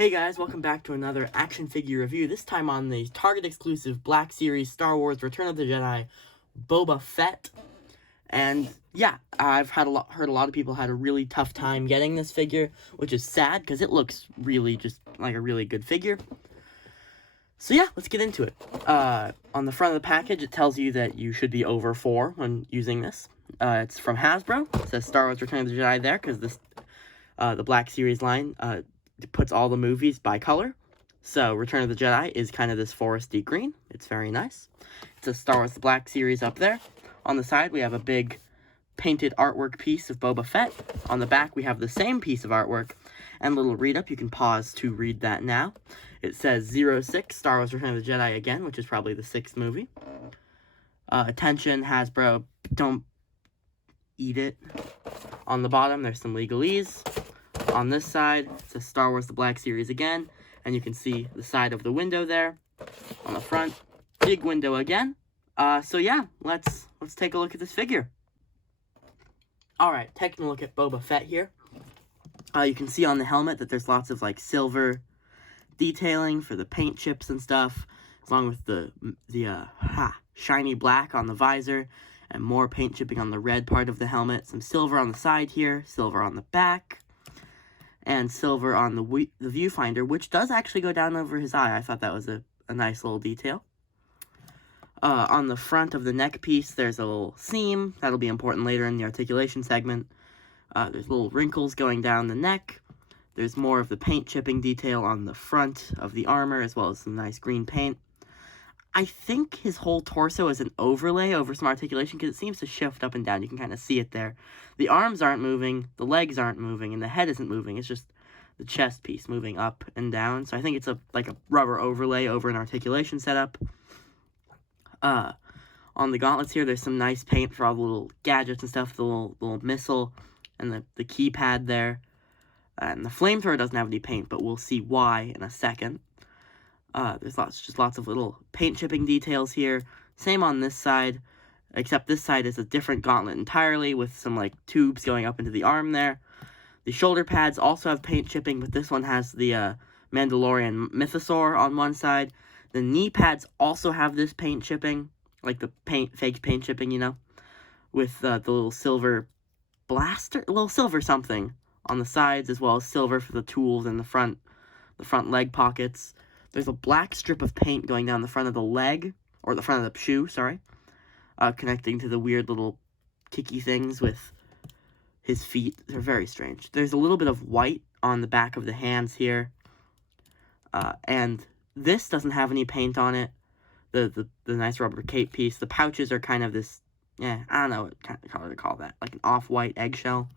Hey guys, welcome back to another action figure review, this time on the Target exclusive Black Series Star Wars Return of the Jedi Boba Fett. And yeah, I've heard a lot of people had a really tough time getting this figure, which is sad because it looks really just like a really good figure. So yeah, let's get into it. On the front of the package, it tells you that you should be over 4 when using this. It's from Hasbro. It says Star Wars Return of the Jedi there because this the Black Series line puts all the movies by color. So Return of the Jedi is kind of this foresty green. It's very nice. It's a Star Wars Black Series up there. On the side, we have a big painted artwork piece of Boba Fett. On the back, we have the same piece of artwork and a little read-up. You can pause to read that now. It says 06, Star Wars Return of the Jedi again, which is probably the 6th movie. Attention, Hasbro, don't eat it. On the bottom, there's some legalese. On this side, it says Star Wars The Black Series again, and you can see the side of the window there. On the front, big window again. So yeah, let's take a look at this figure. Alright, taking a look at Boba Fett here. You can see on the helmet that there's lots of like silver detailing for the paint chips and stuff, along with the shiny black on the visor, and more paint chipping on the red part of the helmet. Some silver on the side here, silver on the back, and silver on the viewfinder, which does actually go down over his eye. I thought that was a nice little detail. On the front of the neck piece, there's a little seam. That'll be important later in the articulation segment. There's little wrinkles going down the neck. There's more of the paint chipping detail on the front of the armor, as well as some nice green paint. I think his whole torso is an overlay over some articulation because it seems to shift up and down. You can kind of see it there. The arms aren't moving, the legs aren't moving, and the head isn't moving. It's just the chest piece moving up and down. So I think it's like a rubber overlay over an articulation setup. On the gauntlets here, there's some nice paint for all the little gadgets and stuff, the little missile and the keypad there. And the flamethrower doesn't have any paint, but we'll see why in a second. There's lots of little paint chipping details here. Same on this side, except this side is a different gauntlet entirely with some like tubes going up into the arm there. The shoulder pads also have paint chipping, but this one has the Mandalorian mythosaur on one side. The knee pads also have this paint chipping, like the fake paint chipping, you know, with the little silver blaster, little silver something on the sides, as well as silver for the tools in the front leg pockets. There's a black strip of paint going down the front of the leg, or the front of the shoe, sorry, connecting to the weird little kicky things with his feet. They're very strange. There's a little bit of white on the back of the hands here, and this doesn't have any paint on it. The nice rubber cape piece. The pouches are kind of this, I don't know what kind of color to call that, like an off-white eggshell.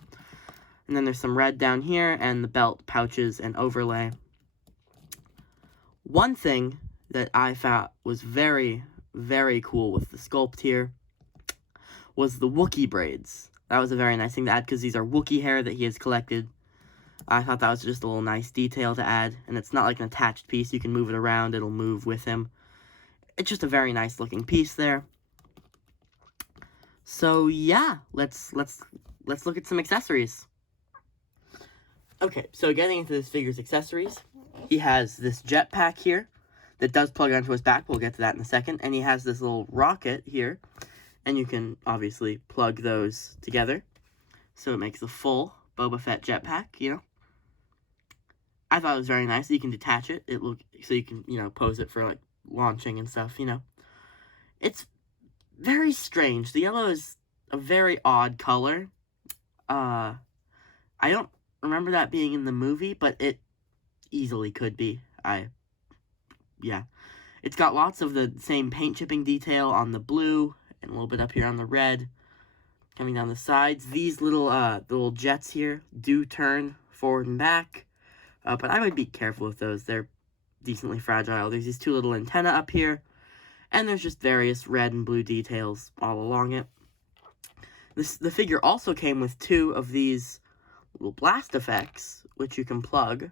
And then there's some red down here, and the belt, pouches, and overlay. One thing that I thought was very, very cool with the sculpt here was the Wookiee braids. That was a very nice thing to add because these are Wookiee hair that he has collected. I thought that was just a little nice detail to add, and it's not like an attached piece. You can move it around, it'll move with him. It's just a very nice looking piece there. So yeah, let's look at some accessories. Okay, so getting into this figure's accessories, he has this jetpack here that does plug onto his back. We'll get to that in a second. And he has this little rocket here, and you can obviously plug those together. So it makes a full Boba Fett jetpack, you know. I thought it was very nice that you can detach it. So you can, pose it for like launching and stuff, you know. It's very strange. The yellow is a very odd color. I don't remember that being in the movie, but it easily could be. It's got lots of the same paint chipping detail on the blue and a little bit up here on the red coming down the sides. These little jets here do turn forward and back, but I would be careful with those. They're decently fragile. There's these two little antennae up here, and there's just various red and blue details all along it. The figure also came with 2 of these little blast effects, which you can plug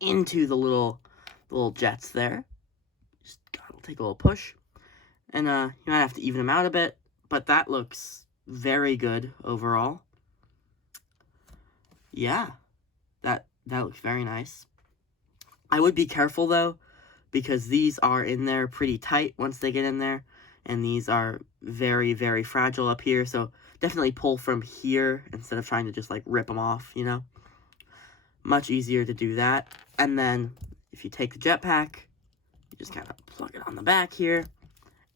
into the little jets there. Just gotta take a little push, and you might have to even them out a bit, but that looks very good overall. Yeah, that That looks very nice. I would be careful, though, because these are in there pretty tight once they get in there. And these are very, very fragile up here. So definitely pull from here instead of trying to just, like, rip them off, you know? Much easier to do that. And then if you take the jetpack, you just kind of plug it on the back here.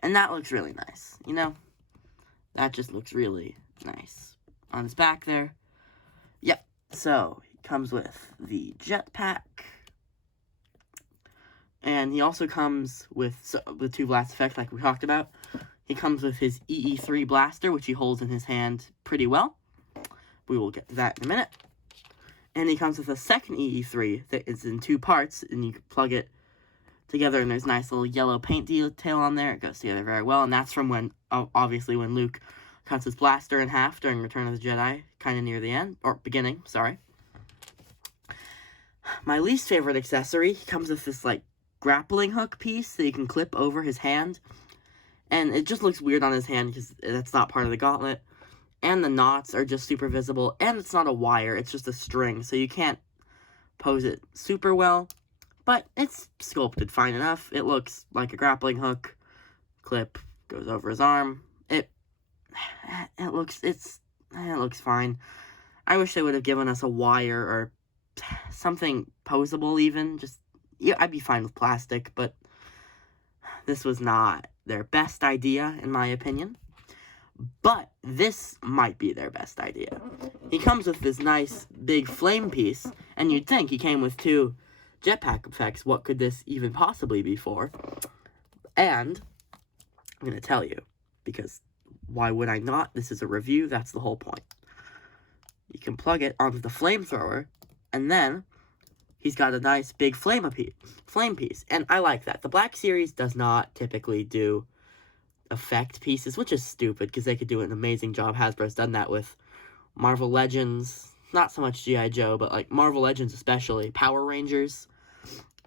And that looks really nice, you know? That just looks really nice on his back there. Yep, so he comes with the jetpack. And he also comes with the two blast effects like we talked about. He comes with his EE3 blaster, which he holds in his hand pretty well. We will get to that in a minute. And he comes with a second EE3 that is in two parts, and you can plug it together, and there's a nice little yellow paint detail on there. It goes together very well, and that's from when, obviously, when Luke cuts his blaster in half during Return of the Jedi, kind of near the end, or beginning, sorry. My least favorite accessory, he comes with this, like, grappling hook piece that you can clip over his hand, and it just looks weird on his hand because that's not part of the gauntlet, and the knots are just super visible, and it's not a wire, it's just a string, so you can't pose it super well, but it's sculpted fine enough. It looks like a grappling hook clip, goes over his arm. It looks fine. I wish they would have given us a wire or something posable even. Just, yeah, I'd be fine with plastic, but this was not their best idea, in my opinion. But this might be their best idea. He comes with this nice big flame piece, and you'd think he came with two jetpack effects. What could this even possibly be for? And I'm going to tell you, because why would I not? This is a review, that's the whole point. You can plug it onto the flamethrower, and then he's got a nice big flame piece, and I like that. The Black Series does not typically do effect pieces, which is stupid, because they could do an amazing job. Hasbro's done that with Marvel Legends, not so much G.I. Joe, but like Marvel Legends especially, Power Rangers,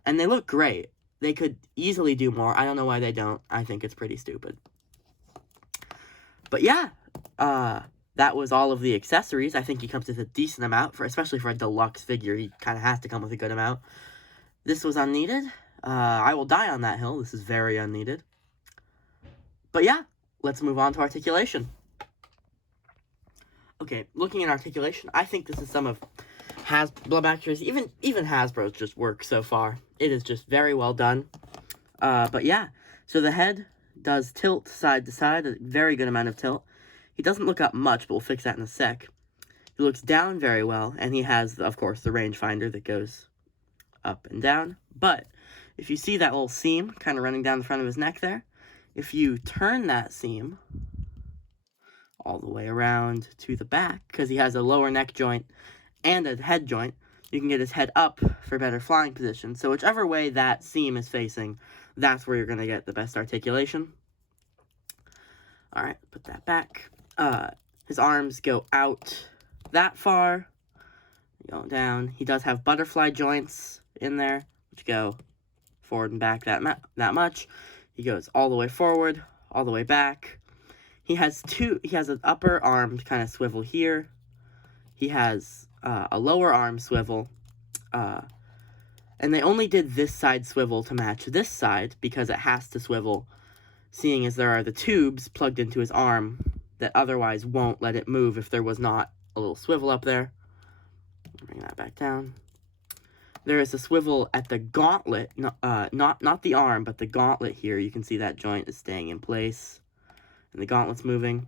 and they look great. They could easily do more. I don't know why they don't. I think it's pretty stupid. But yeah, that was all of the accessories. I think he comes with a decent amount, especially for a deluxe figure. He kind of has to come with a good amount. This was unneeded. I will die on that hill. This is very unneeded. But yeah, let's move on to articulation. Okay, looking at articulation, I think this is some of Hasbro's, even Hasbro's just work so far. It is just very well done. But yeah, so the head does tilt side to side, a very good amount of tilt. He doesn't look up much, but we'll fix that in a sec. He looks down very well, and he has, of course, the rangefinder that goes up and down. But if you see that little seam kind of running down the front of his neck there, if you turn that seam all the way around to the back, because he has a lower neck joint and a head joint, you can get his head up for better flying position. So whichever way that seam is facing, that's where you're going to get the best articulation. Alright, put that back. His arms go out that far, go down. He does have butterfly joints in there, which go forward and back that much. He goes all the way forward, all the way back. He has an upper arm kind of swivel here. He has a lower arm swivel. And they only did this side swivel to match this side because it has to swivel, seeing as there are the tubes plugged into his arm that otherwise won't let it move if there was not a little swivel up there. Bring that back down. There is a swivel at the gauntlet, not the arm, but the gauntlet here. You can see that joint is staying in place, and the gauntlet's moving.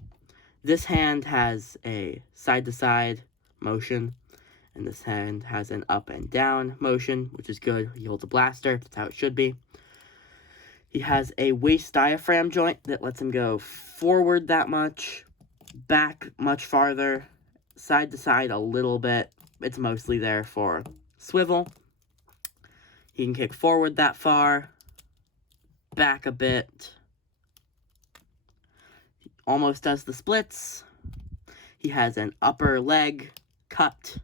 This hand has a side-to-side motion, and this hand has an up and down motion, which is good. He holds a blaster, that's how it should be. He has a waist diaphragm joint that lets him go forward that much, back much farther, side to side a little bit. It's mostly there for swivel. He can kick forward that far, back a bit. He almost does the splits. He has an upper leg cut.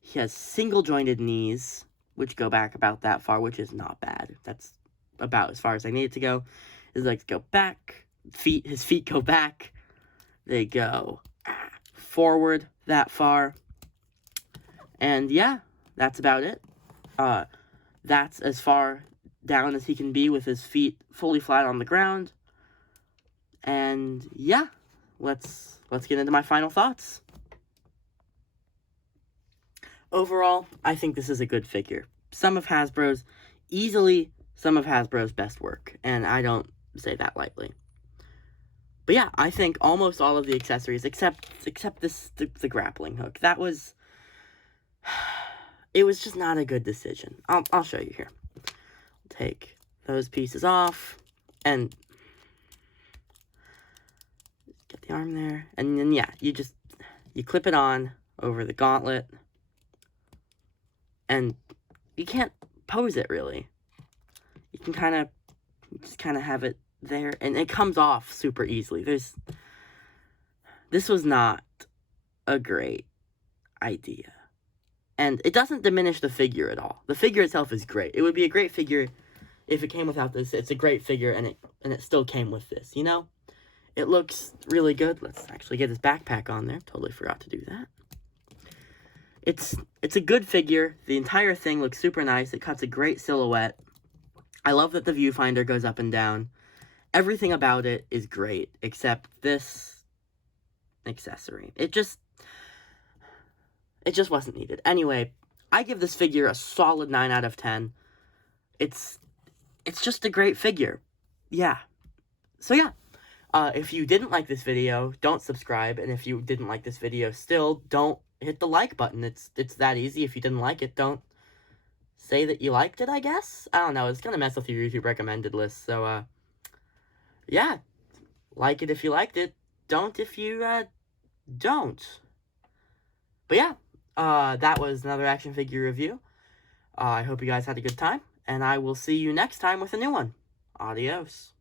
He has single jointed knees, which go back about that far, which is not bad. That's about as far as I need it to go. His legs go back. His feet go back. They go forward that far. And yeah, that's about it. That's as far down as he can be with his feet fully flat on the ground. And yeah, let's get into my final thoughts. Overall, I think this is a good figure. Easily some of Hasbro's best work, and I don't say that lightly. But yeah, I think almost all of the accessories, except the grappling hook, it was just not a good decision. I'll show you here. Take those pieces off, and get the arm there, and then yeah, you clip it on over the gauntlet, and you can't pose it really. You can just kind of have it there, and it comes off super easily. This was not a great idea. And it doesn't diminish the figure at all. The figure itself is great. It would be a great figure if it came without this. It's a great figure, and it still came with this, you know? It looks really good. Let's actually get his backpack on there. Totally forgot to do that. It's a good figure. The entire thing looks super nice. It cuts a great silhouette. I love that the viewfinder goes up and down. Everything about it is great, except this accessory. It just wasn't needed. Anyway, I give this figure a solid 9 out of 10. It's just a great figure. Yeah. So yeah. If you didn't like this video, don't subscribe. And if you didn't like this video still, don't hit the like button. It's that easy. If you didn't like it, don't say that you liked it, I guess? I don't know. It's gonna mess with your YouTube recommended list. So, yeah. Like it if you liked it. Don't if you, don't. But yeah. That was another action figure review. I hope you guys had a good time. And I will see you next time with a new one. Adios.